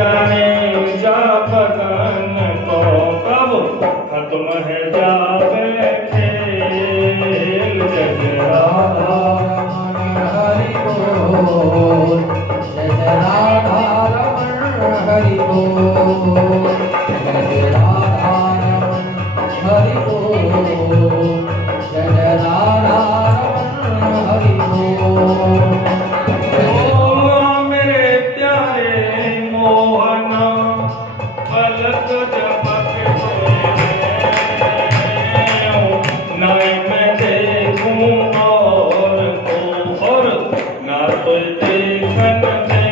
जाने जा पतन को कब खत्म है जावे खेल। जय राधा रमण हरि बोल, जय राधा रमण हरि बोल, जय राधा रमण हरि बोल, जय राधा रमण हरि बोल। ओ मेरे प्यारे मोहन पलक झपक नाय मैं देखूं और को और ना तो देखन में।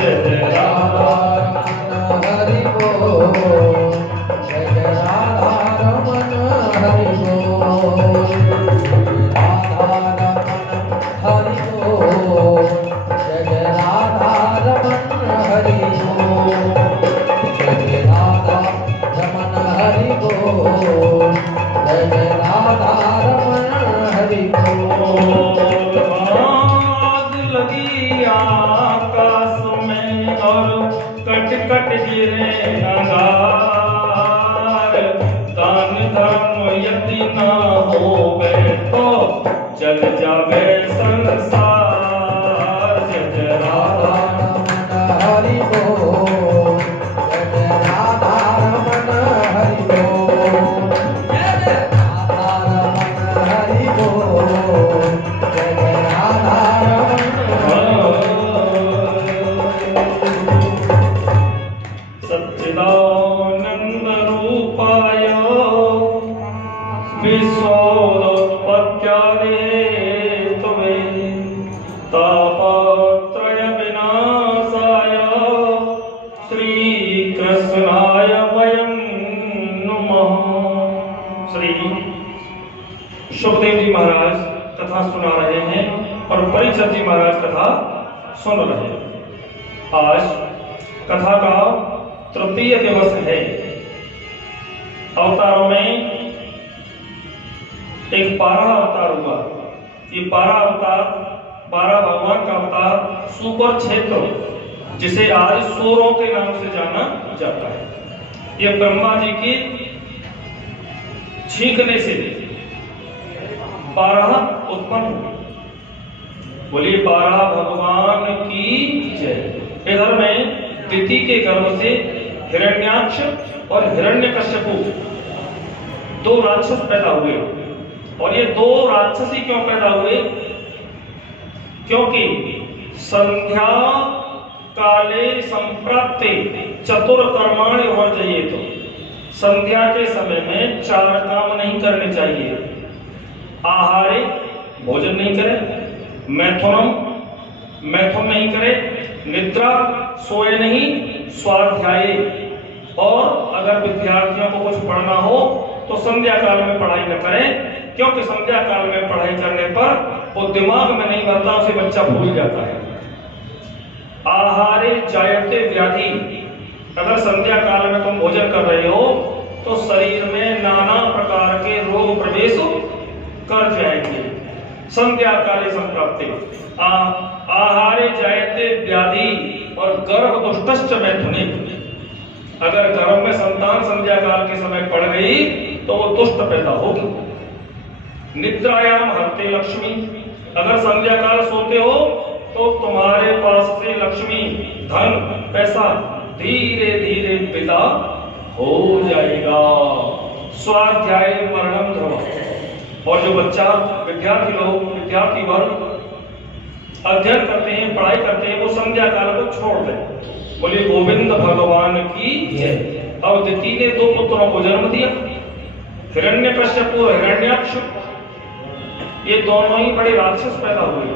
जय राधा रमण हरि बोल, जय राधा रमण हरि बोल, राधा रमण हरि बोल, जय राधा रमण हरि बोल, जय राधा रमण हरि बोल, जय राधा रमण हरि बोल। आग लगी आकाश में और कट कट गिरे अंगार। दान धर्म यदि ना होवे तो चल जावे संसार। जय राधा रमण हरि बोल, जय राधा रमण हरि बोल, जय राधा रमण हरि बोल, जय राधा सच्चिदानंद रूपाय विश्वोत्पत्त्यादि हेतवे तापत्रय विनाशाय श्री कृष्णाय वयं नमः। श्री सुखदेव जी महाराज कथा सुना रहे हैं और परीक्षित जी महाराज कथा सुन रहे हैं। आज कथा का तृतीय दिवस है। अवतारों में एक 12 अवतार हुआ। ये 12 अवतार 12 भगवान का अवतार सुपर क्षेत्र जिसे आज सूरों के नाम से जाना जाता है। ये ब्रह्मा जी की छींकने से 12 उत्पन्न हुए। बोलिए 12 भगवान की जय। इधर में दिति के गर्भ से हिरण्याक्ष और हिरण्यकश्यपु 2 राक्षस पैदा हुए। और ये 2 राक्षसी क्यों पैदा हुए? क्योंकि संध्या काले संप्राप्ते चतुर कर्माणि वर्जयेत। संध्या के समय में 4 काम नहीं करने चाहिए। आहारे भोजन नहीं करें, मैथुन नहीं करें, निद्रा सोए नहीं, स्वाध्याय, और अगर विद्यार्थियों को कुछ पढ़ना हो तो संध्या काल में पढ़ाई न करें। क्योंकि संध्या काल में पढ़ाई करने पर वो दिमाग में नहीं भरता, उसे बच्चा भूल जाता है। आहारे जायते व्याधि। अगर संध्या काल में तुम भोजन कर रहे हो तो शरीर में नाना प्रकार के रोग प्रवेश कर जाएंगे। संध्या काले संप्राप्ति आहारे जायते व्याधि और गर्भ दुष्टश्च मैथुने। अगर गर्भ में संतान संध्या काल के समय पड़ गई तो वो दुष्ट पैदा होगी। निद्रायाम हरते लक्ष्मी। अगर संध्या काल सोते हो तो तुम्हारे पास से लक्ष्मी, धन, पैसा धीरे धीरे पिता हो जाएगा। स्वाध्याय वर्णम ध्रुव। और जो बच्चा विद्यार्थी वर्ग अध्ययन करते हैं, पढ़ाई करते हैं, वो संध्या काल को छोड़ दें। बोलिए गोविंद भगवान की जय। अब दिति ने 2 पुत्रों को जन्म दिया, हिरण्यकश्यप और हिरण्याक्ष। ये दोनों ही बड़े राक्षस पैदा हुए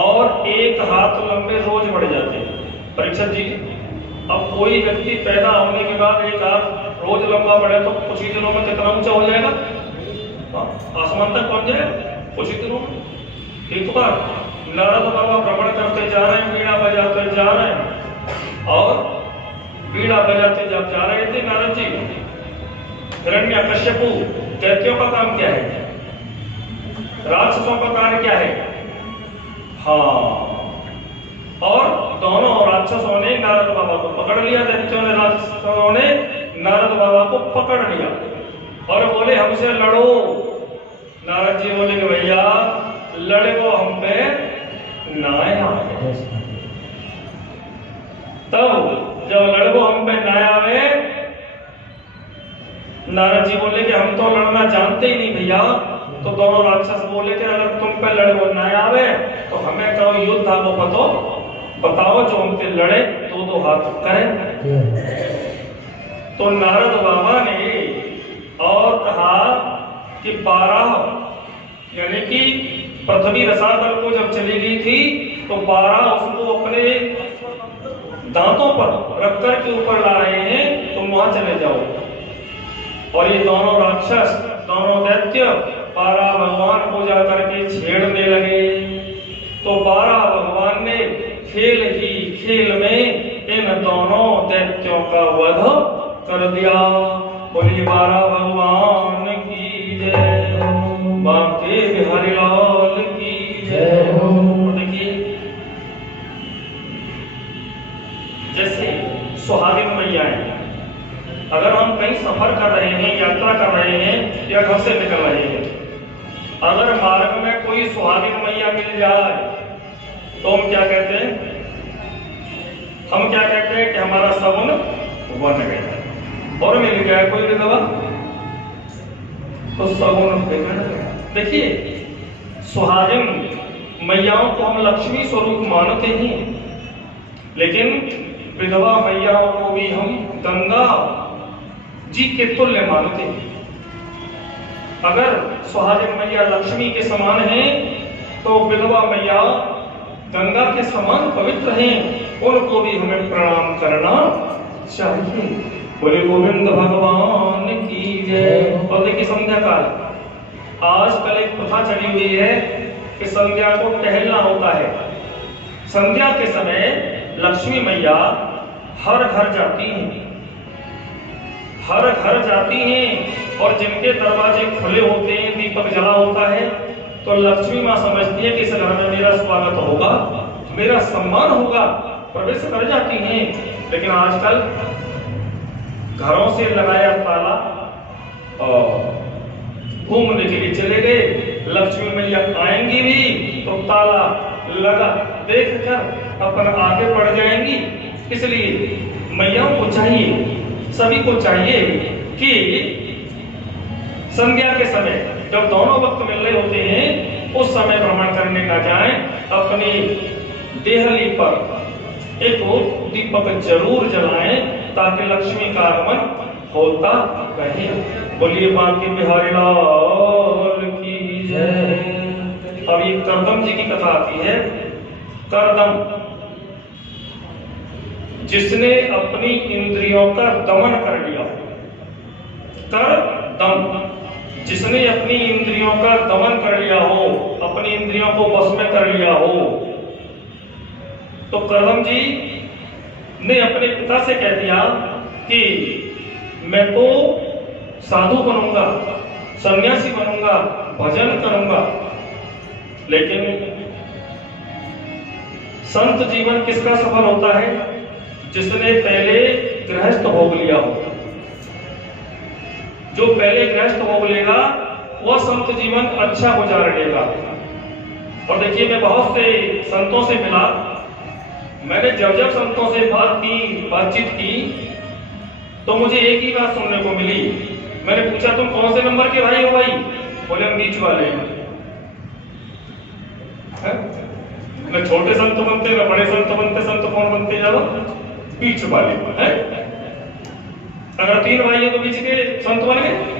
और 1 हाथ लंबे रोज बढ़ जाते हैं। परीक्षित जी, अब कोई व्यक्ति पैदा होने के बाद 1 हाथ रोज लंबा बढ़े तो कुछ ही दिनों में कितना ऊंचा हो जाएगा? आसमान तक पहुंच जाए कुछ ही दिनों में। एक बार नारद बाबा भ्रमण करते जा रहे हैं, वीणा बजाते जा रहे हैं, और वीणा बजाते जब जा रहे थे नारद जी, हिरण्यकश्यपु दैत्यों का काम क्या है? राक्षसों का कार्य क्या है? हाँ, और दोनों राक्षसों ने नारद बाबा को पकड़ लिया। दैत्यों ने राक्षसों ने नारद बाबा को पकड़ लिया और बोले हमसे लड़ो। नारद जी बोले कि भैया लड़े वो हम पे ना आवे। तब जब लड़ो हम पे ना आवे, नारद जी बोले कि हम तो लड़ना जानते ही नहीं भैया। तो दोनों राक्षस बोले कि अगर तुम पे लड़ो ना आवे तो हमें कहो युद्ध को बताओ जो हमसे लड़े दो हाथ करें। तो नारद बाबा ने और कहा कि 12 यानी कि पृथ्वी रसातल को जब चली गई थी तो 12 उसको अपने दांतों पर रख कर के ऊपर ला रहे हैं, तुम वहां चले जाओ। और ये दोनों राक्षस दोनों दैत्य 12 भगवान को जा करके छेड़ने लगे। तो 12 भगवान ने खेल ही खेल में इन दोनों दैत्यों का वध कर दिया। बोलिए 12 भगवान की जय, बांके बिहारी लाल की जय। देखिए जैसे सुहागिन मैयाएं, अगर हम कहीं सफर कर रहे हैं, यात्रा कर रहे हैं या घर से निकल रहे हैं, अगर मार्ग में कोई सुहागिन मैया मिल जाए तो हम क्या कहते हैं? हम क्या कहते हैं कि हमारा सगुन बन गया। और मिल गया कोई विधवा तो सगुन बिगड़ गया। देखिए सुहागिन मैयाओं को हम लक्ष्मी स्वरूप मानते हैं, लेकिन विधवा मैयाओं को भी हम गंगा जी के तुल्य मानते हैं। अगर सुहागिन मैया लक्ष्मी के समान है तो विधवा मैया गंगा के समान पवित्र हैं, उनको भी हमें प्रणाम करना चाहिए। बोले गोविंद भगवान की जय। और देखिए संध्या काल, आजकल एक प्रथा चली हुई है कि संध्या को टहलना होता है। संध्या के समय लक्ष्मी मैया हर घर जाती हैं, हर घर जाती हैं और जिनके दरवाजे खुले होते हैं, दीपक जला होता है, तो लक्ष्मी माँ समझती है कि इस घर में मेरा स्वागत होगा, मेरा सम्मान होगा, प्रवेश कर जाती हैं। लेकिन आजकल घरों से लगाया ताला और घूमने के लिए चले गए, लक्ष्मी मैया आएंगी भी तो ताला लगा देखकर अपन आगे बढ़ जाएंगी। इसलिए मैयाओं को चाहिए, सभी को चाहिए कि संध्या के समय जब दोनों वक्त मिल रहे होते हैं उस समय भ्रमण करने ना जाएं, अपनी देहली पर एक दीपक जरूर जलाएं ताकि लक्ष्मी का आगमन होता रहे। बोलिए बांके बिहारी लाल की जय। अब ये करदम जी की कथा आती है। करदम जिसने अपनी इंद्रियों का दमन कर लिया, करदम जिसने अपनी इंद्रियों का दमन कर लिया हो, अपनी इंद्रियों को वश में कर लिया हो, तो करदम जी ने अपने पिता से कह दिया कि मैं तो साधु बनूंगा, सन्यासी बनूंगा, भजन करूंगा। लेकिन संत जीवन किसका सफल होता है? जिसने पहले गृहस्थ भोग लिया हो। जो पहले गृहस्थ भोग लेगा वह संत जीवन अच्छा गुजार लेगा। और देखिए मैं बहुत से संतों से मिला, मैंने जब संतों से बातचीत की तो मुझे एक ही बात सुनने को मिली। मैंने पूछा तुम कौन से नंबर के भाई हो भाई? बोले हम बीच वाले हैं। न छोटे संत बनते न बड़े संत बनते, संत कौन बनते ज्यादा? बीच वाले हैं। अगर 3 भाई है तो बीच के संत बन गए।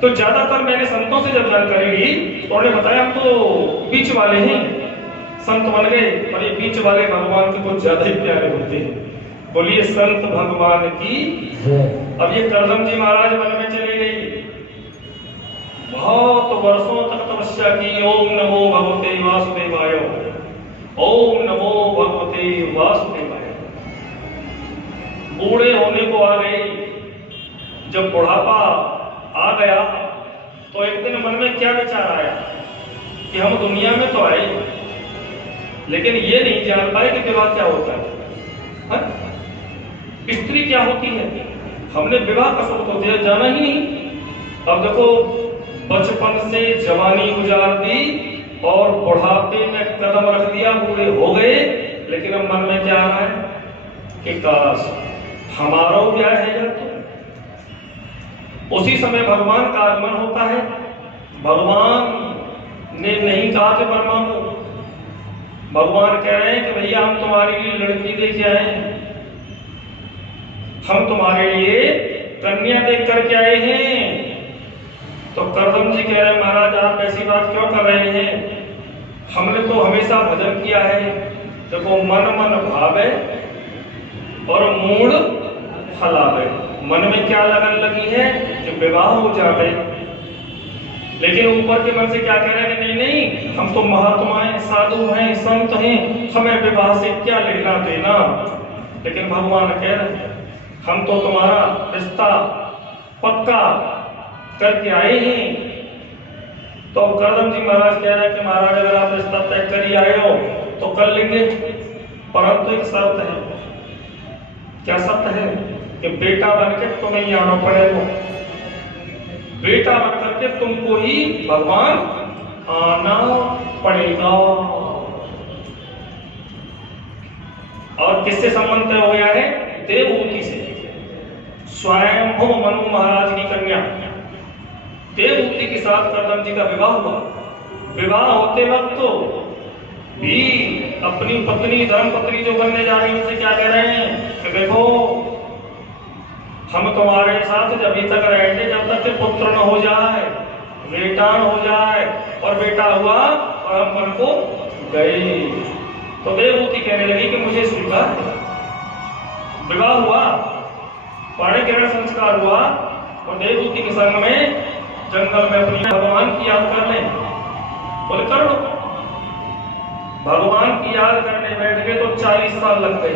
तो ज्यादातर मैंने संतों से जब जानकारी ली तो उन्होंने बताया हम तो बीच वाले हैं, संत बन गए। और ये बीच वाले भगवान के कुछ ज्यादा ही प्यारे होते हैं। बोलिए संत भगवान की। अब ये करदम जी महाराज वन में चले गए, बहुत वर्षों तक तपस्या की। ओम नमो भगवते वासुदेवाय, ओम नमो भगवते वासुदेवाय। बूढ़े होने को आ गए। जब बुढ़ापा आ गया तो एक दिन मन में क्या विचार आया कि हम दुनिया में तो आए, लेकिन ये नहीं जान पाए कि विवाह क्या होता है, हाँ? स्त्री क्या होती है। हमने विवाह का शब्द तो जाना ही नहीं। अब देखो, बचपन से जवानी गुजार दी और बुढ़ापे में कदम रख दिया, बूढ़े हो गए, लेकिन अब मन में क्या आ रहा है कि काश हमारा ब्याह है जाता। उसी समय भगवान का आगमन होता है। भगवान ने नहीं कहा कि वर मांगो, भगवान कह रहे हैं कि भैया हम तुम्हारे लिए लड़की लेके आए हैं, हम तुम्हारे लिए कन्या देख करके आए हैं। तो करदम जी कह रहे हैं महाराज आप ऐसी बात क्यों कर रहे हैं, हमने तो हमेशा भजन किया है। देखो, मन मन भावे और मूड फलावे। मन में क्या लगन लगी है कि विवाह हो जाए, लेकिन ऊपर के मन से क्या कह रहे हैं कि नहीं नहीं, हम तो महात्मा हैं, साधु हैं, संत हैं, हमें विवाह से क्या लेना देना। लेकिन भगवान कह रहे हैं हम तो तुम्हारा रिश्ता पक्का करके आए हैं। तो करदम जी महाराज कह रहे हैं कि महाराज अगर आप रिश्ता तय कर ही आए हो तो कर लेंगे, परंतु एक शर्त है। क्या शर्त है कि बेटा बनके तुम्हें ही आना पड़ेगा, बेटा बन करके तुमको ही भगवान आना पड़ेगा। और किससे संबंध तय हो गया है, देवहूति से। स्वयं हो मनु महाराज की कन्या देवहूति के साथ करदम जी का विवाह हुआ। विवाह होते वक्त तो भी अपनी पत्नी, धर्म पत्नी जो बनने जा रही है, उनसे क्या कह रहे हैं कि देखो हम तुम्हारे साथ जब तक रहेंगे जब तक कि पुत्र न हो जाए, बेटा न हो जाए, और बेटा हुआ और हम मन को गए। तो देवहूति कहने लगी कि मुझे स्वीकार है। विवाह हुआ, पाणी ग्रहण संस्कार हुआ, और देवहूति के संग में जंगल में अपनी भगवान की याद कर लें, बोले कर लो। भगवान की याद करने बैठ गए तो 40 साल लग गए।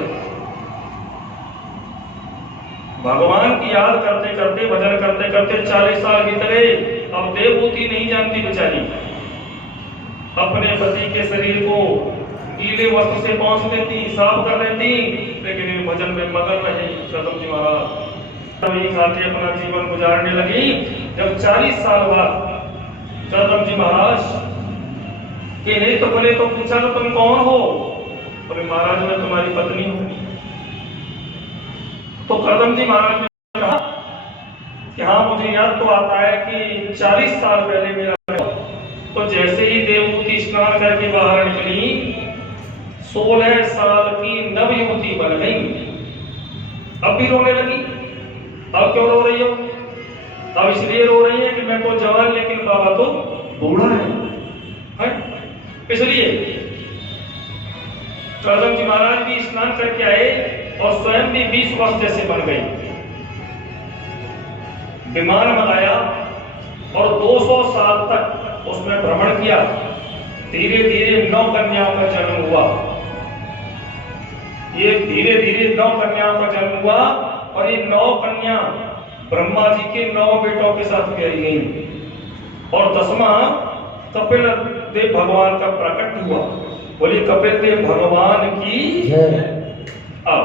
भगवान की याद करते करते, भजन करते करते 40 साल बीत गए। अब देवहूति नहीं जानती बेचारी, अपने पति के शरीर को गीले वस्त्र से पोंछ देती, साफ कर देती, लेकिन भजन में मगन रही करदम जी महाराज। वही खाते अपना जीवन गुजारने लगी। जब 40 साल बाद करदम जी महाराज के नहीं तो बोले, तो पूछा तो तुम कौन हो, बोले महाराज मैं तुम्हारी पत्नी हूं। तो करदम जी महाराज ने कहा कि हाँ मुझे याद तो आता है कि 40 साल पहले मेरा, तो जैसे ही देवहूति स्नान करके बाहर निकली 16 साल की नवयुवती बन गई। अब भी रोने लगी। अब क्यों रो रही हो, अब इसलिए रो रही है कि मैं तो जवान लेकिन बाबा तो बूढ़ा है? इसलिए करदम जी महाराज भी स्नान करके आए और स्वयं भी 20 वर्ष जैसे बन गई। विमान मंगाया और 200 साल तक उसमें भ्रमण किया। धीरे धीरे 9 कन्याओं का जन्म हुआ। ये धीरे धीरे 9 कन्याओं का जन्म हुआ, और ये 9 कन्या ब्रह्मा जी के 9 बेटों के साथ ब्याही गई, और 10वां कपिल देव भगवान का प्रकट हुआ। बोलिए कपिल देव भगवान की अब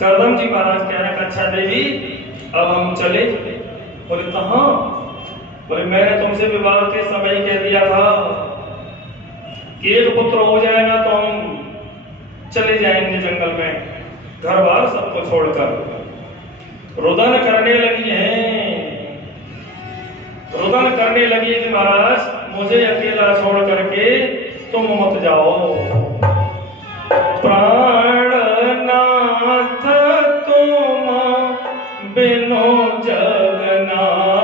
करदम जी महाराज कह रहे हैं अच्छा देवी अब हम चले। बोले कहां? बोले मैंने तुमसे विवाह के समय कह दिया था कि एक पुत्र हो जाएगा तो हम चले जाएंगे जंगल में, घर बार सबको छोड़कर। रुदन करने लगी हैं, रुदन करने लगी कि महाराज मुझे अकेला छोड़ करके तुम मत जाओ। प्राणनाथ तुम बिनु जग नाही,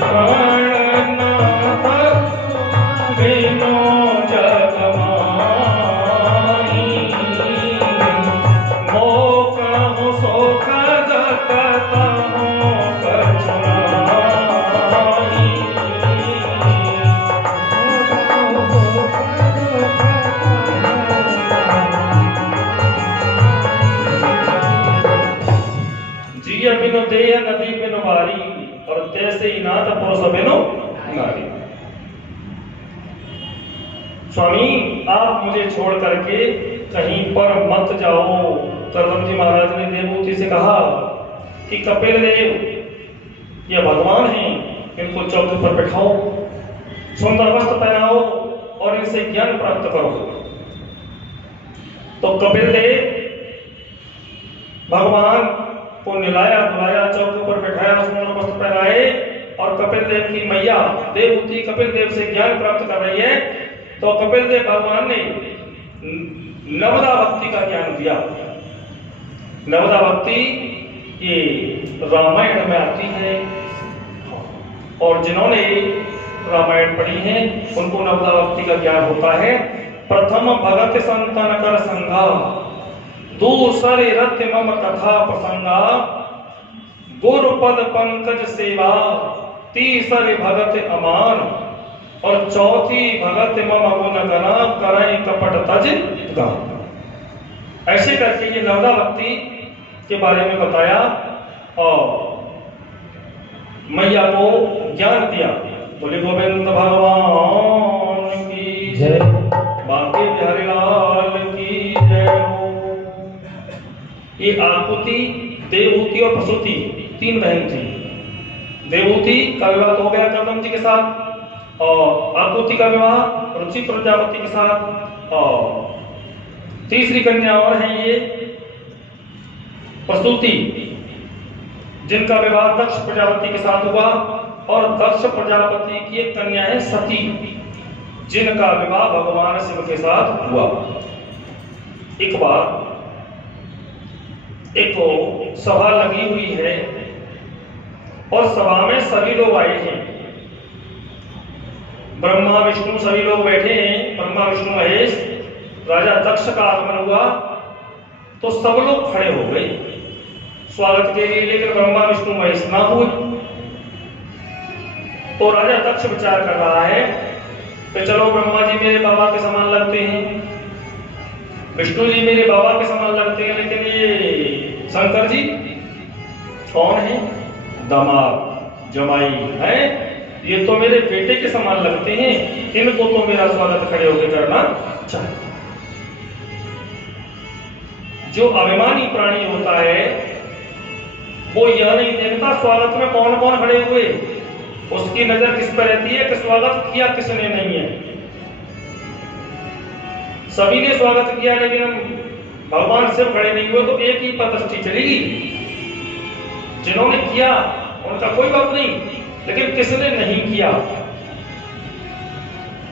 प्राणनाथ बिनु जग माही, मोकहु सोख दततहु कछु नाही। जिय बिनु देह नदी बिनु वारी, और तैसे ही नाथ पुरुष बिनु स्वामी आप मुझे छोड़ करके कहीं पर मत जाओ। करदम जी महाराज ने देवहूति से कहा कि कपिल देव ये भगवान हैं, इनको चौकी पर बैठाओ, सुंदर वस्त्र पहनाओ और इनसे ज्ञान प्राप्त करो। तो कपिल देव भगवान को निलाया बुलाया, चौकी पर बैठाया, सुंदर वस्त्र पहनाए और कपिल देव की मैया देवहूति कपिल देव से ज्ञान प्राप्त कर रही है। तो कपिल देव भगवान ने नवदा भक्ति का ज्ञान दिया। नवदा भक्ति ये रामायण में आती है और जिन्होंने रामायण पढ़ी है उनको नवदा भक्ति का ज्ञान होता है। प्रथम भगत संतन कर संगा, दूसरे रत्य मम कथा प्रसंगा, गुरु पद पंकज सेवा, तीसरे भगत अमान और चौथी भगत मम गुण गना, करई कपट तज गा। ऐसे करके ये नवदा भक्ति के बारे में बताया और मैया को ज्ञान दिया। बोले गोविंद भगवान की जय, बांके बिहारी लाल की जय हो। ये आकुति, देवहूति और प्रसूति तीन बहन थी। देवहूति का विवाह हो गया करदम जी के साथ और आकुति का विवाह रुचि प्रजापति के साथ और तीसरी कन्या और है ये प्रसूति, जिनका विवाह दक्ष प्रजापति के साथ हुआ और दक्ष प्रजापति की एक कन्या है सती, जिनका विवाह भगवान शिव के साथ हुआ। एक बार एक सभा लगी हुई है और सभा में सभी लोग आए हैं। ब्रह्मा विष्णु सभी लोग बैठे हैं। ब्रह्मा विष्णु महेश, राजा दक्ष का आगमन हुआ तो सब लोग खड़े हो गए स्वागत के लिए, लेकिन ब्रह्मा विष्णु महेश ना हुए। तो राजा दक्ष विचार कर रहा है कि चलो ब्रह्मा जी मेरे बाबा के समान लगते हैं, विष्णु जी मेरे बाबा के समान लगते हैं, लेकिन ये शंकर जी कौन है? दामाद जमाई है, ये तो मेरे बेटे के समान लगते हैं, इनको तो मेरा स्वागत खड़े होकर करना चाहिए। जो अभिमानी प्राणी होता है वो यह नहीं देखता स्वागत में कौन कौन खड़े हुए, उसकी नजर किस पर रहती है कि स्वागत किया किसने नहीं है। सभी ने स्वागत किया लेकिन भगवान शिव खड़े नहीं हुए तो एक ही पर दृष्टि चलेगी। जिन्होंने किया उनका कोई बात नहीं, लेकिन किसने नहीं किया।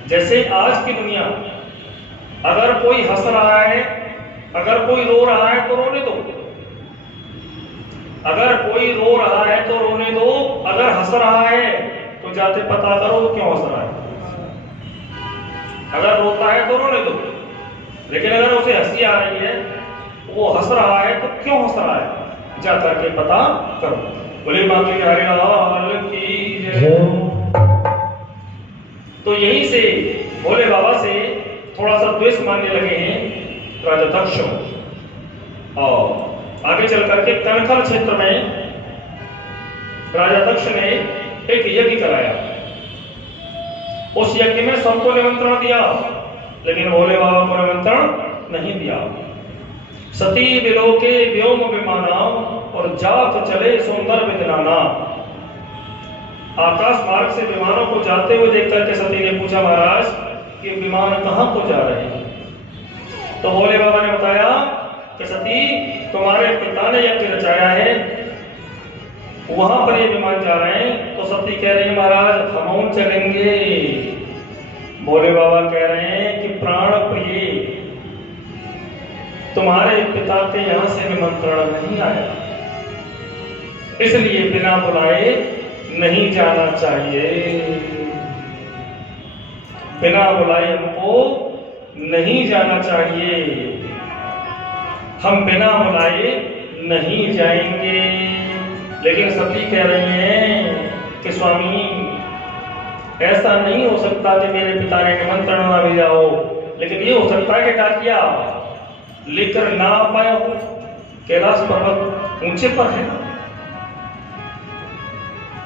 जैसे आज की दुनिया, अगर कोई हंस रहा है, अगर कोई रो रहा है तो रोने दो, अगर कोई रो रहा है तो रोने दो, अगर हंस रहा है तो जाते पता करो वो क्यों हंस रहा है। अगर रोता है तो रोने दो, लेकिन अगर उसे हंसी आ रही है, वो हंस रहा है तो क्यों हंस रहा है, जा करके पता करो। बोले बाकी हरे लाल की जय। तो यहीं से भोले बाबा से थोड़ा सा द्वेष मानने लगे हैं राजा दक्ष। और आगे चल करके कनखल क्षेत्र में राजा दक्ष ने एक यज्ञ कराया। उस यज्ञ में सबको निमंत्रण दिया, लेकिन भोले बाबा को निमंत्रण नहीं दिया। सती विलोके व्योम विमाना और जात चले सुंदर विदनाना। आकाश मार्ग से विमानों को जाते हुए देख करके सती ने पूछा, महाराज कि विमान कहां को जा रहे हैं? तो भोले बाबा ने बताया कि सती तुम्हारे पिता ने यज्ञ रचाया है, वहां पर ये विमान जा रहे हैं। तो सती कह रही है, महाराज हम चलेंगे। भोले बाबा कह रहे हैं कि प्राण प्रिय, तुम्हारे पिता के यहां से निमंत्रण नहीं आया, इसलिए बिना बुलाए नहीं जाना चाहिए। बिना बुलाए हमको नहीं जाना चाहिए, हम बिना बुलाए नहीं जाएंगे। लेकिन सती कह रही हैं कि स्वामी ऐसा नहीं हो सकता कि मेरे पिता ने निमंत्रण ना भेजा हो, लेकिन ये हो सकता है कि डाकिया लेकर ना आ पाया हो, कैलाश पर्वत ऊंचे पर है।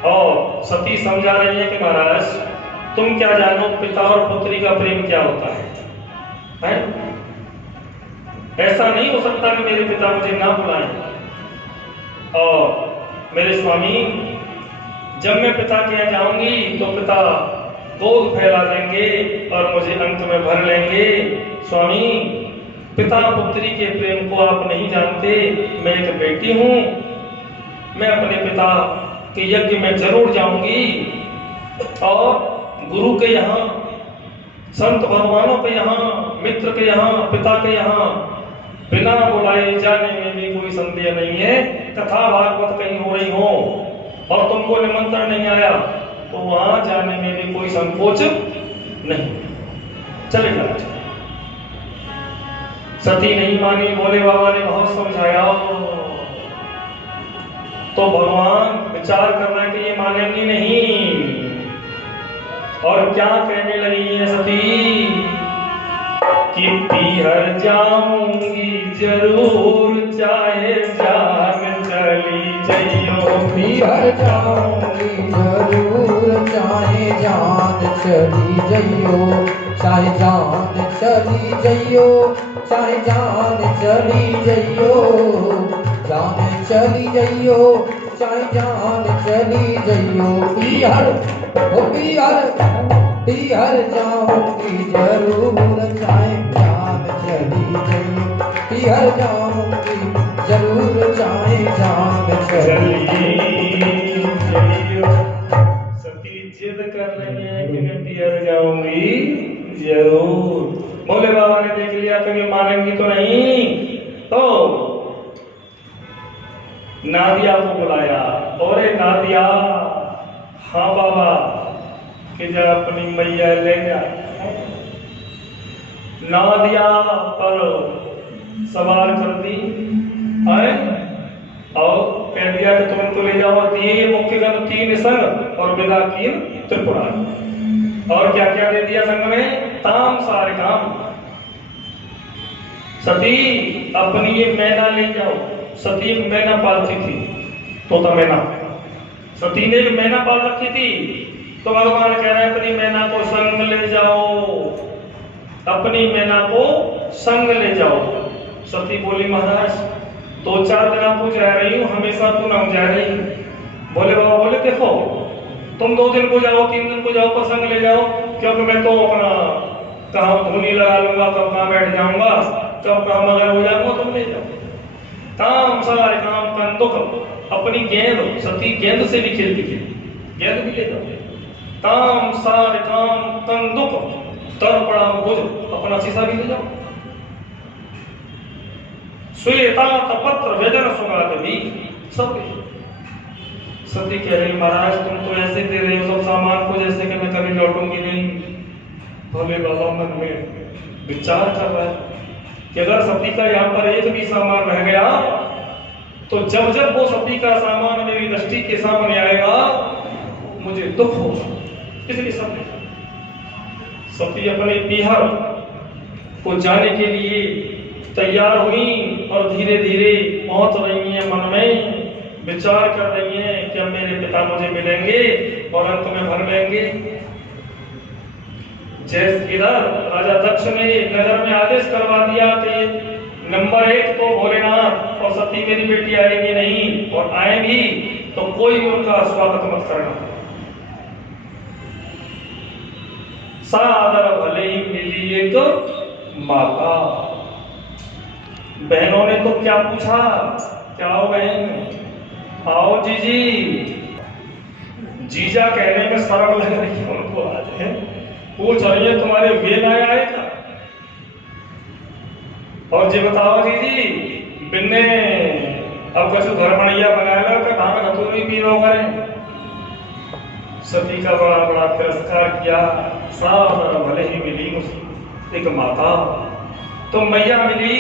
और सती समझा रही है कि महाराज तुम क्या जानो पिता और पुत्री का प्रेम क्या होता है? ऐसा नहीं हो सकता कि मेरे पिता मुझे ना बुलाएं। और मेरे स्वामी, जब मैं पिता के यहाँ जाऊंगी तो पिता गोद फैला देंगे और मुझे अंत में भर लेंगे। स्वामी, पिता पुत्री के प्रेम को आप नहीं जानते। मैं एक बेटी हूं, मैं अपने पिता के यज्ञ में जरूर जाऊंगी और गुरु के यहाँ, संत भगवानों के यहाँ, मित्र के यहाँ, पिता के यहाँ बिना बुलाए जाने में भी कोई संदेह नहीं है। कथा भागवत कहीं हो रही हो और तुमको निमंत्रण नहीं आया तो वहां जाने में भी कोई संकोच नहीं। चले जाओ। सती नहीं मानी, भोले बाबा ने बहुत समझाया तो भगवान विचार कर रहे हैं कि ये मानेंगी नहीं। और क्या कहने लगी है सती कि पीहर जाऊंगी जरूर, चाहे जान चली जइयो। पीहर जाऊंगी जरूर, चाहे जान चली जइयो। चाहे जान चली जइयो, चाहे जान चली जइयो। जान चली जइयो, चाहे जान चली जइयो। पीहर ओ पीहर जाऊंगी जरूर, चाहे जान चली जइयो। पीहर जाऊंगी जरूर, चाहे जान चली जइयो। सती जिद कर रही है कि मैं पीहर जाऊंगी जरूर। भोले बाबा ने देख लिया कि मैं मानेंगी तो नहीं, तो नादिया को बुलाया। और नादिया, हाँ बाबा, कि जा अपनी मैया ले जा। नादिया पर सवार कर दी और कह दिया कि तुम तो ले जाओ दिए मुख्य गण 3 संग और विदा की त्रिपुरा। और क्या क्या दे दिया संग में? ताम सारे काम। सती अपनी ये मैना ले जाओ। सती मैना पालती थी, तोता मैना। सती ने मैना पाल रखी थी, तो भगवान कह रहे हैं अपनी मैना को संग ले जाओ, अपनी मैना को संग ले जाओ। सती बोली महाराज 2-4 दिन आपको जा रही हूँ, हमेशा तो ना जा रही। बोले बाबा बोले देखो तुम 2 दिन को जाओ, 3 दिन को जाओ, पर संग ले जाओ, क्योंकि मैं तो अपना कहाँ धूनी लगा लूंगा, कब कहाँ बैठ जाऊंगा, कब कहाँ मगर हो जाऊंगा, तुम ले जाओ। काम सारे काम कंदुक, अपनी गेंद, सती गेंद से भी खेलती थी, गेंद भी ले जाओ। काम सारे काम कंदुक, तर पड़ा भुज, अपना शीशा भी ले जाओ। श्वेता तपत्र व्यजन सुगात भी सब। सती कह रही महाराज तुम तो ऐसे दे रहे हो सब सामान को जैसे कि मैं कभी लौटूंगी नहीं। भोले बाबा मन में विचार कर रहा है कि अगर सती का यहाँ पर एक भी सामान रह गया तो जब जब वो सती का सामान मेरी दृष्टि के सामने आएगा मुझे दुख होगा। इसलिए सती अपने पीहर को जाने के लिए तैयार हुई और धीरे धीरे पहुंच रही है। मन में विचार कर रही है कि अब मेरे पिता मुझे मिलेंगे और अंत में भर लेंगे। जैसे इधर राजा दक्ष ने नगर में आदेश करवा दिया कि नंबर 1 तो भोलेनाथ और सती मेरी बेटी आएगी नहीं, और आएगी तो कोई भी उनका स्वागत मत करना। सादर भले ही मिली एक माता। बहनों ने तो क्या पूछा, क्या हो बहन, आओ जीजी। जीजा कहने में शर्म लग रही है उनको आज है। पूछ रही है तुम्हारे वेल आया है क्या? और जी बताओ जीजी, बिन्ने अब कछु घर बढ़िया बनाया का धान घटू नहीं पी रहा करें। सती का बड़ा बड़ा तिरस्कार किया। सादर भले ही मिली मुझे एक माता, तो मैया मिली,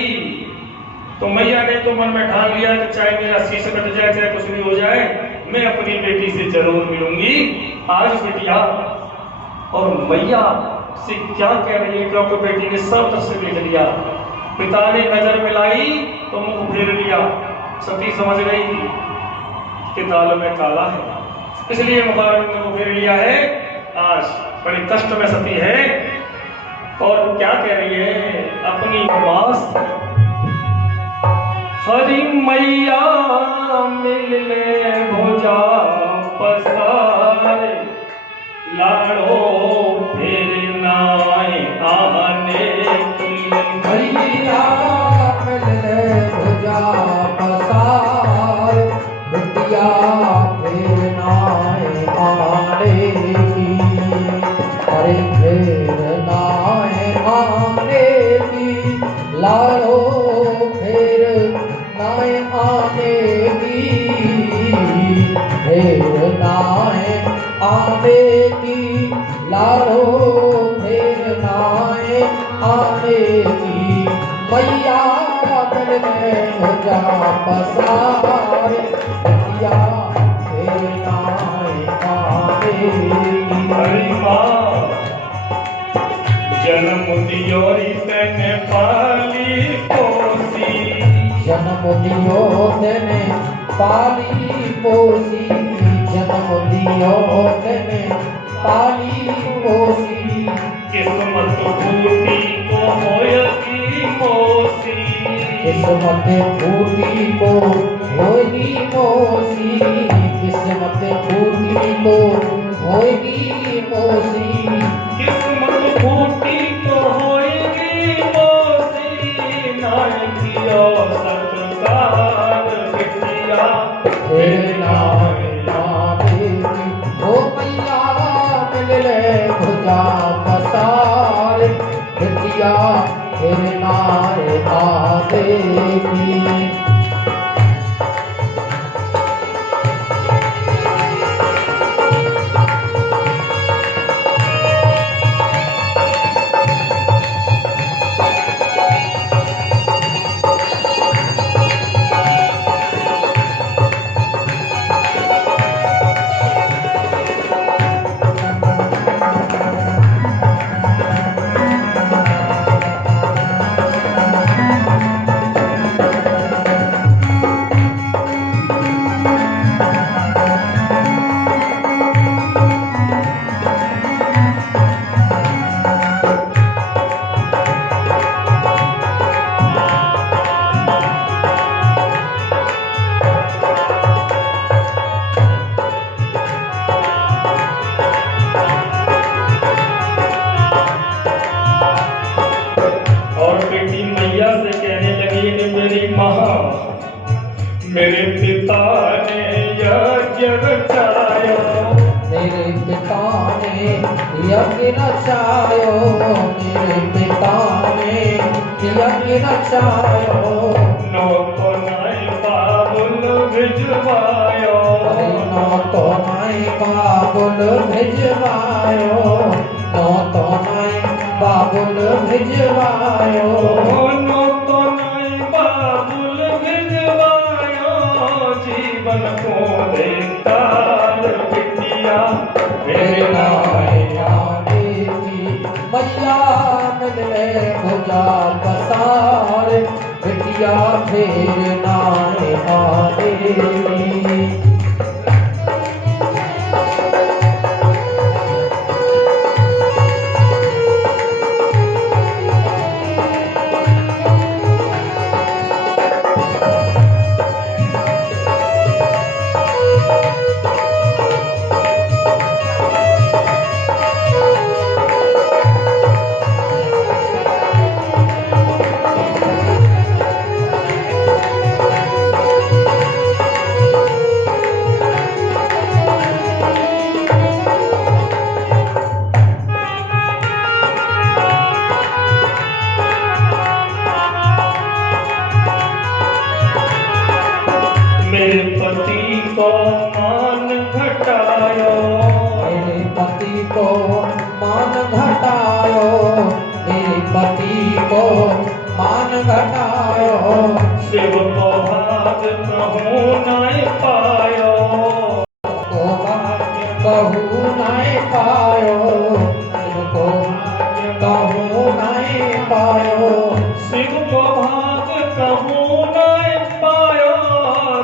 तो मैया ने तो मन में ठान लिया कि चाहे मेरा शीश कट जाए, चाहे कुछ भी हो जाए, मैं अपनी बेटी से जरूर मिलूंगी आज बेटिया। और मैया से क्या कह रही है, क्योंकि बेटी ने सब तरफ से देख लिया। पिता ने नजर मिलाई तो मुंह फेर लिया। सती समझ गई कि दाल में काला है, इसलिए मुबारक ने मुंह फेर लिया है। आज बड़ी कष्ट में सती है और क्या कह रही है अपनी मास, हरि मैया मिलने भुजा पसारे, लाड़ो फिर नाय आने की। मैया मिलने भुजा पसारे, बिटिया फिर नाय आने की। अरे फिर नाय आने की, लाड़ो फिर नाय आने की। फिर नाय आने की, लाड़ो फिर नाय आने की। मैया मिलने भुजा पसारे, बिटिया फिर नाय आने की। हरि माँ जन्म दियोरी तने पाली पोसी, जन्म दियो तेने पाली पोसी, जन्म दियो तेने पाली पोसी। किस्मत फूटी को होयगी मोसी, किस्मत फूटी को होगी मोसी, किस्मत फूटी को होगी मोसी। किस्मत फूटी को होयगी मोसी, नायकियो सरकार बिटिया फिर नाय आने की। ओ मैया मिलने भुजा पसारे, बिटिया फिर नाय आने की। मेरे पिता ने यज्ञ रचायो, मेरे पिता ने यज्ञ रचायो, मेरे पिता ने यज्ञ रचायो। नो तो नाई बाबुल भिजवायो, नो तो नाई बाबुल भिजवायो, नो तो नाई बाबुल भिजवायो। नो तो नाई बाबुल भिजवायो, जीवन को बेकार बिटिया फिर नाय आने की। मैया मिलने भुजा पसारे, बिटिया फिर नाय आने की। मेरे पति को मान घटायो, मेरे पति को मान घटायो, मेरे पति को मान घटायो। शिव को भाग कहूँ नहीं पायो, को भाग्य कहूँ नहीं पायो, शिव को भाग्य कहूँ नहीं पायो। शिव को भाग कहूँ नहीं पायो,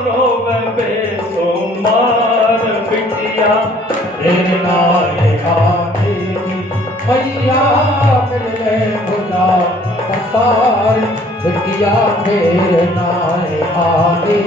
रोवे बेसुमार बिटिया फिर नाय आने की। मैया मिले भुजा पसार दुनिया फिर नाए आगे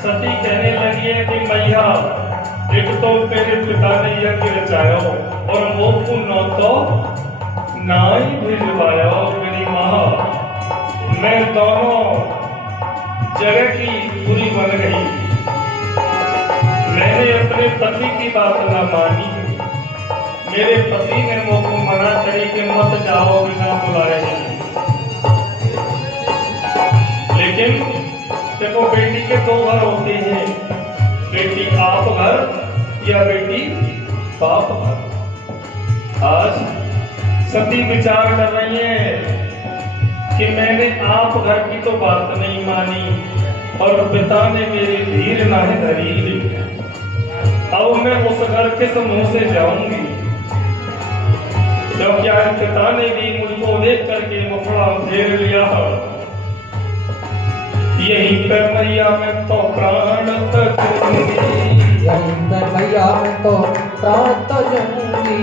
सती कहने लगी है कि मैया एक तो मेरे पिता ने यज्ञ रचायो और वो न तो ना ही भिजवाया और मेरी माँ मैं दोनों जगह की बुरी बन गई। मैंने अपने पति की बात न मानी। मेरे पति ने मुझको मना करी कि मत जाओ बिना बुलाए। लेकिन देखो बेटी के दो घर होते हैं, बेटी आप घर या बेटी बाप घर। आज सती विचार कर रही है कि मैंने आप घर की तो बात नहीं मानी और पिता ने मेरी धीर नहीं धरी। अब मैं उस घर किस मुंह से जाऊंगी, क्योंकि आज पिता ने भी मुझको देख करके मुखड़ा फेर लिया। यही पे मैया मैं तो प्राण तजूंगी, यही पे मैया मैं तो प्राण तजूंगी,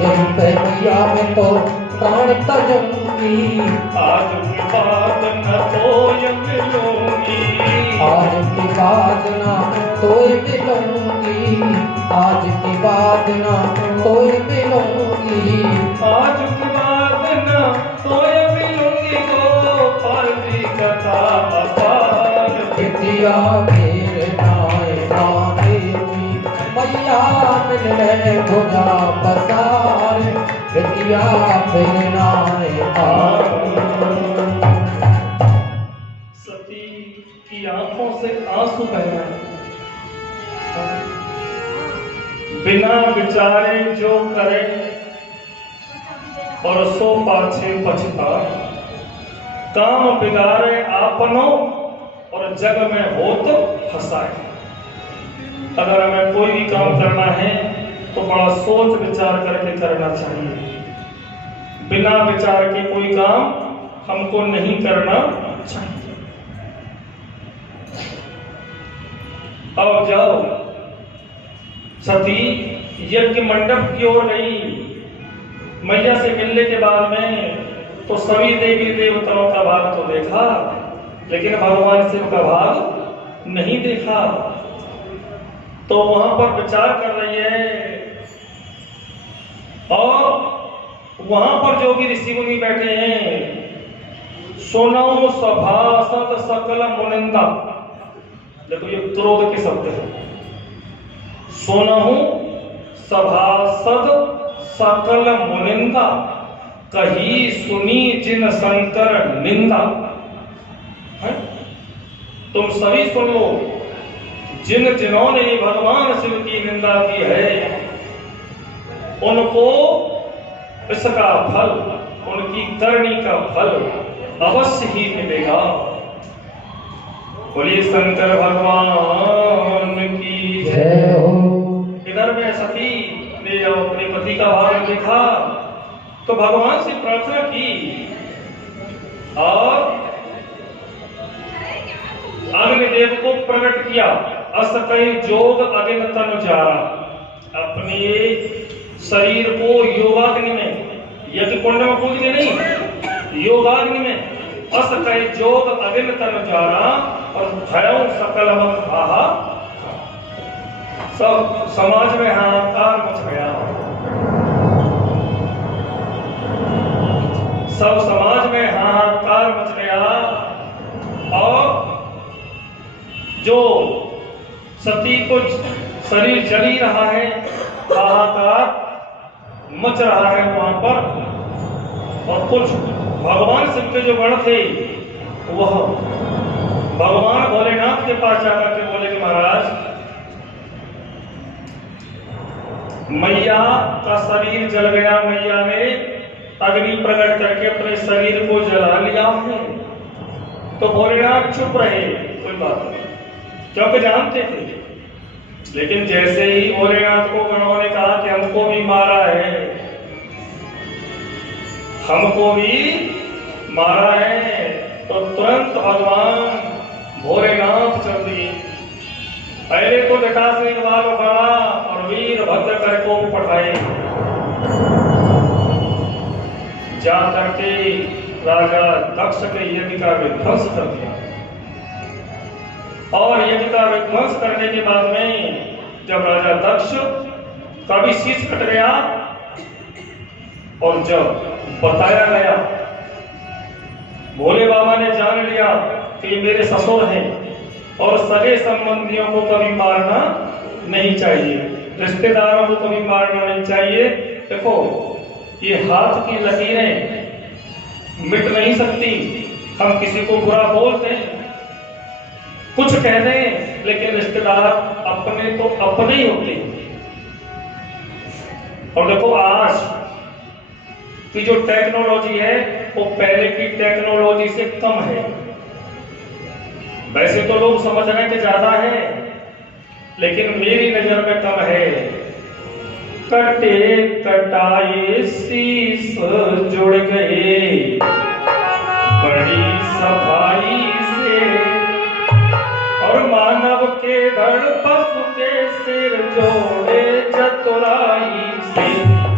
यही पे मैया मैं तो प्राण तजूंगी। आज की बात न तो मिलूंगी, आज की बात ना तो मिलूंगी, आज की बात ना तो मिलूंगी, आज की बात न तो मिलूंगी। गोपाल जी कथा बिटिया मेरे नाए आवेगी, मैया मिले भुजा पसार बिटिया मेरे नाए आवेगी। सती की आंखों से आंसू बह रहे। बिना विचारे जो करे और सो पाछे पछताए। काम बिगाड़े आपनो और जग में हो तो फंसाए। अगर हमें कोई भी काम करना है तो बड़ा सोच विचार करके करना चाहिए। बिना विचार के कोई काम हमको नहीं करना चाहिए। अब जाओ सती यज्ञ मंडप की ओर गई। मैया से मिलने के बाद में तो सभी देवी देवताओं का भाग तो देखा, लेकिन भगवान शिव का भाग नहीं देखा। तो वहां पर विचार कर रही है और वहां पर जो भी ऋषि मुनि बैठे हैं। सुनो सभासद सकल मुनिंदा, देखो ये क्रोध के शब्द है। सुनहु सभासद सकल मुनिंदा, कही सुनी जिन शंकर निंदा। है? तुम सभी सुन लो, जिन्होंने भगवान शिव की निंदा की है उनको इसका फल, उनकी करनी का फल अवश्य ही मिलेगा। बोलिए शंकर भगवान की जय हो। इधर में सती ने जब अपने पति का भाग देखा तो भगवान से प्रार्थना की और अग्निदेव को प्रकट किया। असकई जोग अग्नि तनु जारा, अपने शरीर को योगाग्नि में, यज्ञ कुंड में कूद के नहीं, योगाग्नि में असकई जोग अग्नि तनु जारा और भयं सकल हाहा। सब समाज में हाहाकार मच गया। सब समाज में हाहाकार मच गया और जो सती को शरीर जल ही रहा है, हाहाकार मच रहा है वहां पर। और कुछ भगवान शिव के जो गण थे वह भगवान भोलेनाथ के पास जाकर के बोले कि महाराज, मैया का शरीर जल गया, मैया ने अग्नि प्रकट करके अपने शरीर को जला लिया है। तो भोलेनाथ चुप रहे, कोई बात नहीं, क्योंकि जानते थे। लेकिन जैसे ही भोलेनाथ को गणों ने कहा कि हमको भी मारा है, हमको भी मारा है, तो तुरंत भगवान भोलेनाथ चल दिए। पहले तो जटासुर वाल उखाड़ा और वीरभद्र कर को पठाए, जा करके राजा दक्ष के यज्ञ का विध्वंस कर दिया। और यज्ञ का विध्वंस करने के बाद में जब राजा दक्ष का भी शीश कट गया और जब बताया गया, भोले बाबा ने जान लिया कि ये मेरे ससुर हैं और सगे संबंधियों को कभी मारना नहीं चाहिए, रिश्तेदारों को कभी मारना नहीं चाहिए। देखो, ये हाथ की लकीरें मिट नहीं सकती। हम किसी को बुरा बोलते हैं, कुछ कह दें, लेकिन रिश्तेदार अपने तो अपने ही होते हैं। और देखो, आज की जो टेक्नोलॉजी है वो पहले की टेक्नोलॉजी से कम है। वैसे तो लोग समझ रहे हैं कि ज्यादा है, लेकिन मेरी नजर में कम है। कटे कटाए शीश जुड़ गए बड़ी सफाई से, और मानव के धड़ पशु के सिर जोड़े चतुराई से।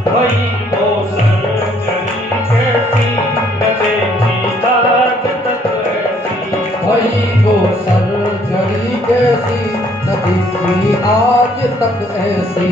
भई वो सर्जरी कैसी न देखी ताक तक ऐसी, भई वो सर्जरी कैसी न देखी आज तक ऐसी।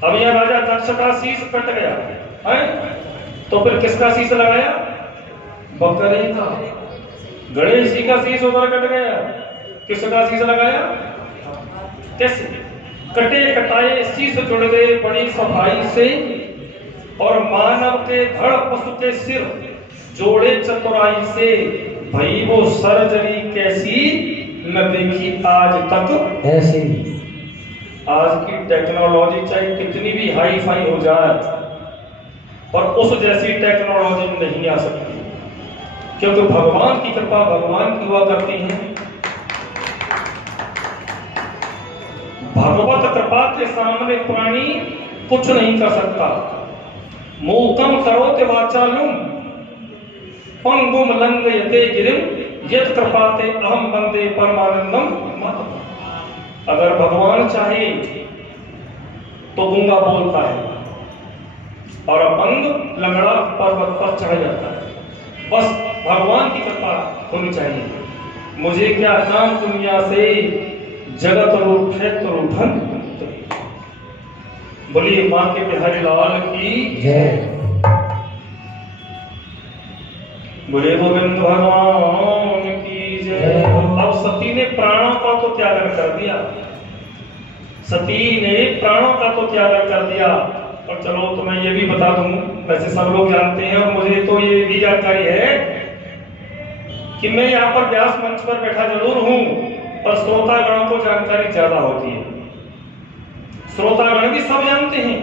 अब यह राजा दक्ष का शीश कट गया है, तो फिर किसका शीश लगाया? बकरे का। गणेश जी का शीश उधर कट गया, किसका शीश लगाया? कैसे? कटे कटाए शीश जुड़ गए बड़ी सफाई से, और मानव के धड़ पशु के सिर जोड़े चतुराई से। भाई वो सर्जरी कैसी न देखी आज तक ऐसी। आज की टेक्नोलॉजी चाहे कितनी भी हाई फाई हो जाए, पर उस जैसी टेक्नोलॉजी नहीं आ सकती, क्योंकि भगवान की कृपा भगवान की हुआ करती है। भगवत कृपा के सामने प्राणी कुछ नहीं कर सकता। मूकम करोति वाचालम पंगुम लंघयते गिरिम यत् कृपाते अहम वंदे परमानंदम माधवम। अगर भगवान चाहे तो गूंगा बोलता है और अपंग लंगड़ा पर्वत पर चढ़ जाता है। बस भगवान की कृपा होनी चाहिए। मुझे क्या काम दुनिया से, जगत रूप क्षेत्र रूठन। बोलिए मां के बिहारी लाल की जय। बोले गोविंद भगवान की जय। अब सती ने प्राणों का तो त्याग कर दिया, सती ने प्राणों का तो त्याग कर दिया। और चलो तो मैं ये भी बता दूं, वैसे सब लोग जानते हैं और मुझे तो ये भी जानकारी है कि मैं यहाँ पर व्यास मंच पर बैठा जरूर हूँ, पर श्रोतागणों को जानकारी ज्यादा होती है। श्रोतागण भी सब जानते हैं,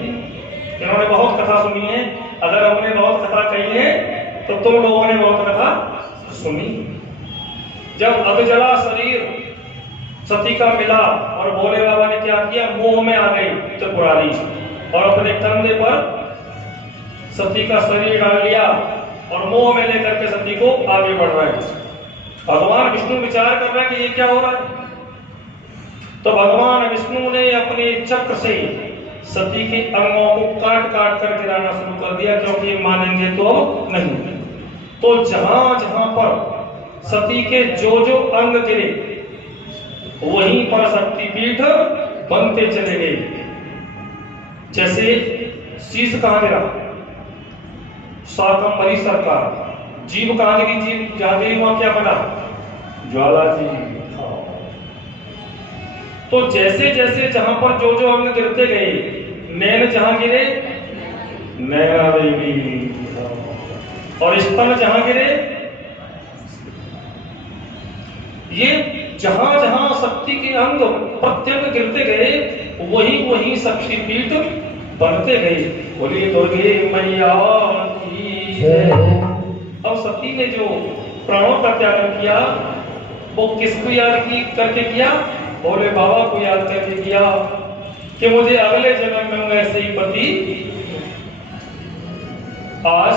इन्होंने बहुत कथा सुनी है। अगर हमने बहुत कथा कही है तो तुम लोगों ने बहुत कथा सुनी। जब अधजला शरीर सती का मिला और भोले बाबा ने क्या किया, मोह में आ गई त्रिपुरारी और अपने कंधे पर सती का शरीर डाल लिया और मोह में लेकर के सती को आगे बढ़ रहे। भगवान विष्णु विचार कर रहे हैं कि ये क्या हो रहा है। तो भगवान विष्णु ने अपने चक्र से सती के अंगों को काट काट कर गिराना शुरू कर दिया, क्योंकि मानेंगे तो नहीं। तो जहां जहां पर सती के जो जो अंग गिरे वहीं पर शक्तिपीठ बनते चले गए। जैसे शीश कहां गिरा, शाकंभरी सरकार। जीव कहां गिरी, जीव जहां गिरी वहां क्या बना, ज्वाला जी। तो जैसे जैसे जहां पर जो जो अंग गिरते गए, नैन जहां गिरे नैना देवी, और स्तन जहां गिरे, ये जहां जहां शक्ति के अंग प्रत्यंग गिरते गए वही वही शक्तिपीठ बनते गए। बोलिए दुर्गे मैया की जय। अब सती ने जो प्राणों का त्याग किया वो किसको याद की करके किया, भोले बाबा को याद करके किया कि मुझे अगले जन्म में ऐसे ही पति। आज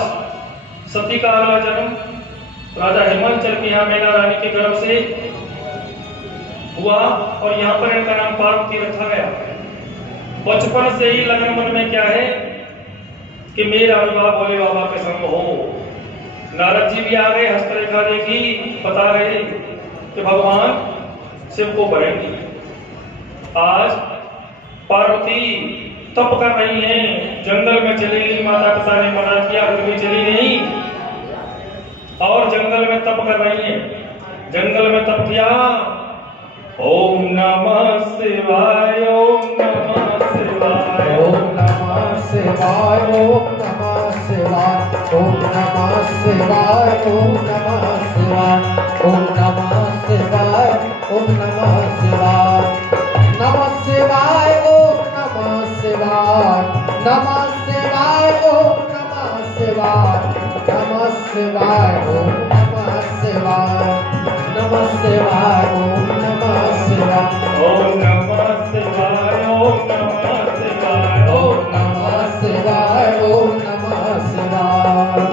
सती का अगला जन्म राजा हिमांचल की यहाँ मेला रानी के गर्भ से हुआ, और यहाँ पर इनका नाम पार्वती रखा गया। बचपन से ही लगन मन में क्या है कि मेरा विवाह भोले बाबा के संग हो। नारद जी भी आ गए, हस्तरेखा देखी, बता रहे कि भगवान शिव को भरेंगे। आज पार्वती तप कर रही हैं, जंगल में चली गई, माता पिता ने मना किया, कभी चली नहीं, और जंगल में तप कर रही हैं। जंगल में तप किया, ओम नमः शिवाय, ओम नमः शिवाय, ओम नमः शिवाय, ओम नमः शिवाय, ओम नमः शिवाय, ओम नमः शिवाय, ओम नमः शिवाय, ओम नमः शिवाय, नमः शिवाय, ओम नमः शिवाय, नमः शिवाय, ओम नमः शिवाय, नमः शिवाय, ओम नमः शिवाय, नमः शिवाय, ओम नमः शिवाय, ओम नमः शिवाय, ओम नमः शिवाय, ओम नमः शिवाय, ओम नमः शिवाय।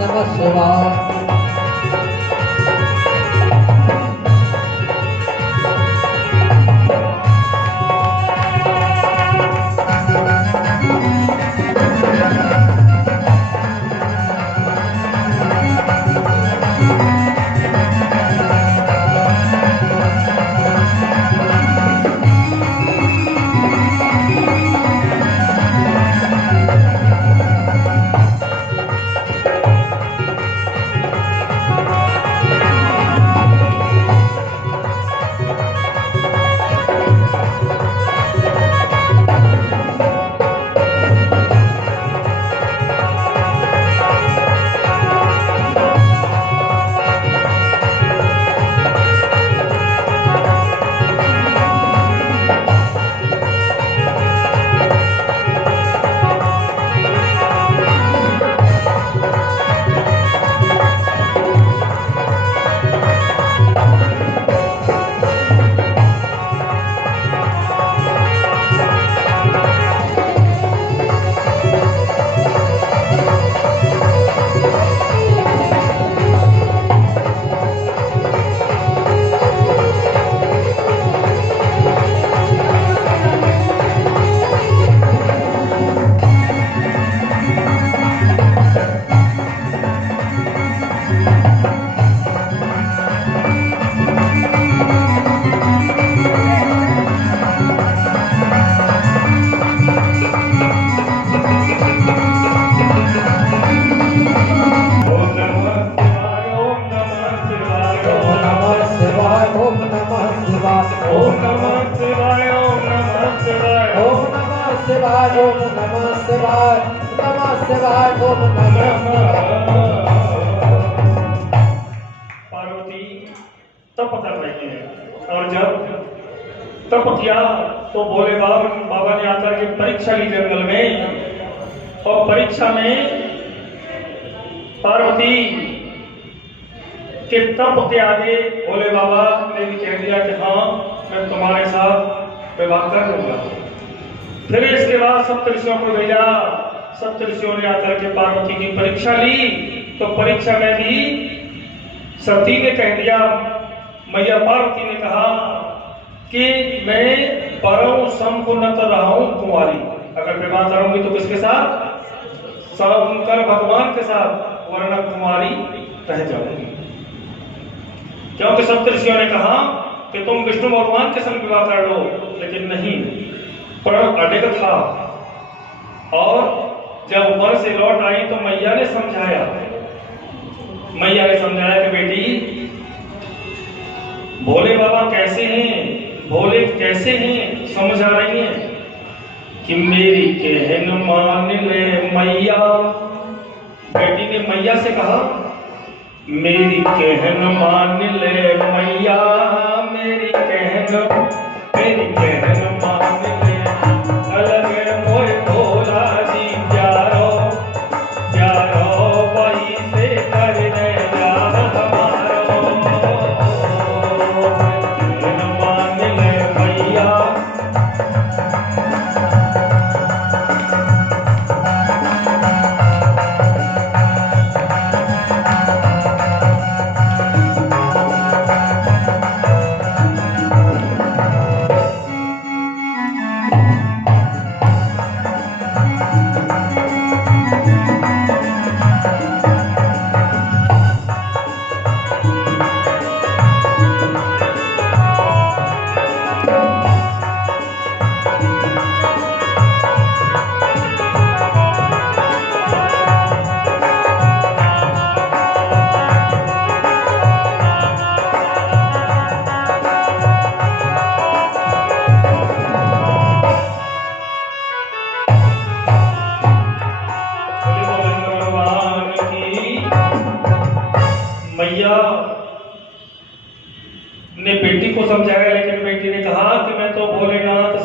नमः शिवाय। शिवाय ओम नमः शिवाय नमः शिवाय ओम नमः शिवाय। पार्वती तप कर रही है और जब तप किया तो भोले बाबा ने आकर के परीक्षा ली जंगल में, और परीक्षा में पार्वती के तप के आगे भोले बाबा ने भी कह दिया कि हाँ मैं तुम्हारे साथ विवाह कर लूंगा। फिर इसके बाद सप्तऋषियों को भेजा, सप्तऋषियों ने आकर के पार्वती की परीक्षा ली, तो परीक्षा में भी सती ने कह दिया, मैया पार्वती ने कहा कि मैं परम संपूर्णत रहा हूं कुमारी, अगर विवाह करूंगी तो किसके साथ? शंकर भगवान के साथ, वरना कुमारी रह जाऊंगी। क्योंकि सप्तऋषियों ने कहा कि तुम विष्णु भगवान के संग विवाह कर लो, लेकिन नहीं, प्रण अडिग था। और जब वन से लौट आई तो मैया ने समझाया कि बेटी भोले बाबा कैसे हैं, भोले कैसे हैं, समझ आ रही है कि मेरी कहन मान ले मैया। बेटी ने मैया से कहा मेरी कहन मान ले मैया, मेरी कहन मान ले, अलग मोए भोला जी प्यारो प्यारो वही से कर दे यार हमारो, कहन मान ले मैया। मैया ने बेटी को समझाया, लेकिन बेटी ने कहा